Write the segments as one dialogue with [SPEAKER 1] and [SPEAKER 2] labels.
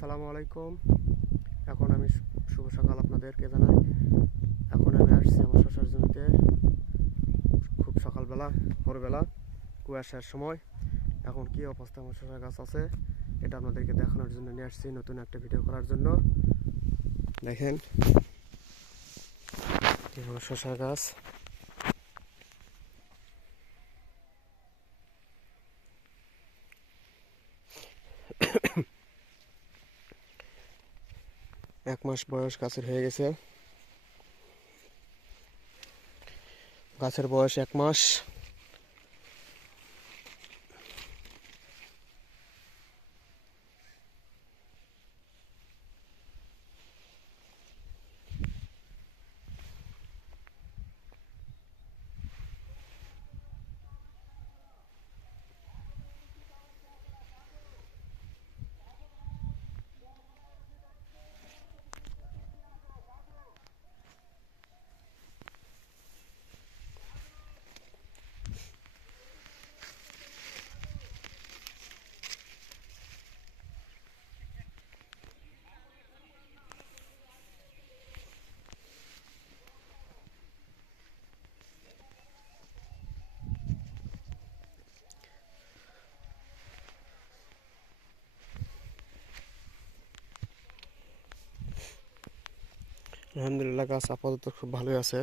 [SPEAKER 1] আসসালামু আলাইকুম। এখন আমি শুভ সকাল আপনাদেরকে জানাই এখন আমি আসছি আমার শশার জমিতে। খুব সকালবেলা, ভোরবেলা, কুয়াশার সময়। এখন কি অবস্থা আমার শশা গাছ আছে, এটা আপনাদেরকে দেখানোর জন্য নিয়ে আসছি নতুন একটা ভিডিও করার জন্য। দেখেন শশা গাছ। এক মাস বয়স গাছের হয়ে গেছে। গাছের বয়স এক মাস। আলহামদুলিল্লাহ, গাছ আপাতত খুব ভালোই আছে,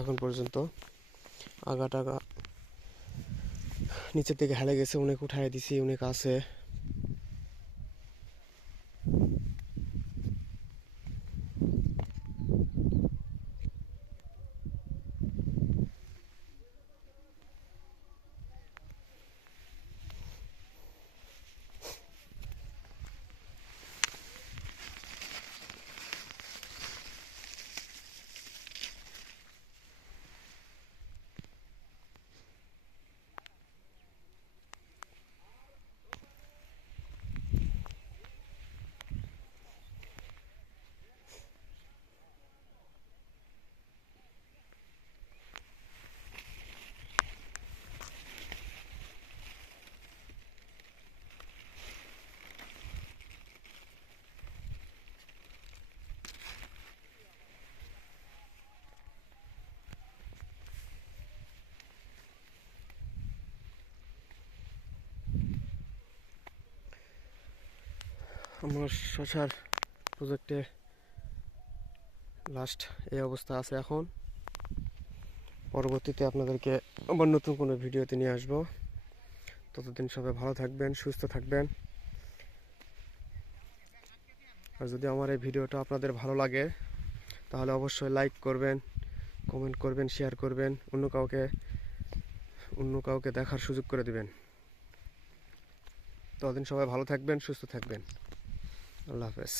[SPEAKER 1] এখন পর্যন্ত। আগা টাগা নিচের দিকে হেলে গেছে, অনেক উঠাই দিছি, অনেক আছে। আমার শশার প্রজেক্টে লাস্ট এই অবস্থা আছে এখন। পরবর্তীতে আপনাদেরকে আবার নতুন কোনো ভিডিওতে নিয়ে আসব। ততদিন সবাই ভালো থাকবেন, সুস্থ থাকবেন। আর যদি আমার এই ভিডিওটা আপনাদের ভালো লাগে, তাহলে অবশ্যই লাইক করবেন কমেন্ট করবেন শেয়ার করবেন, অন্য কাউকে অন্য কাউকে দেখার সুযোগ করে দিবেন। ততদিন সবাই ভালো থাকবেন, সুস্থ থাকবেন। আল্লাহ হাফেজ।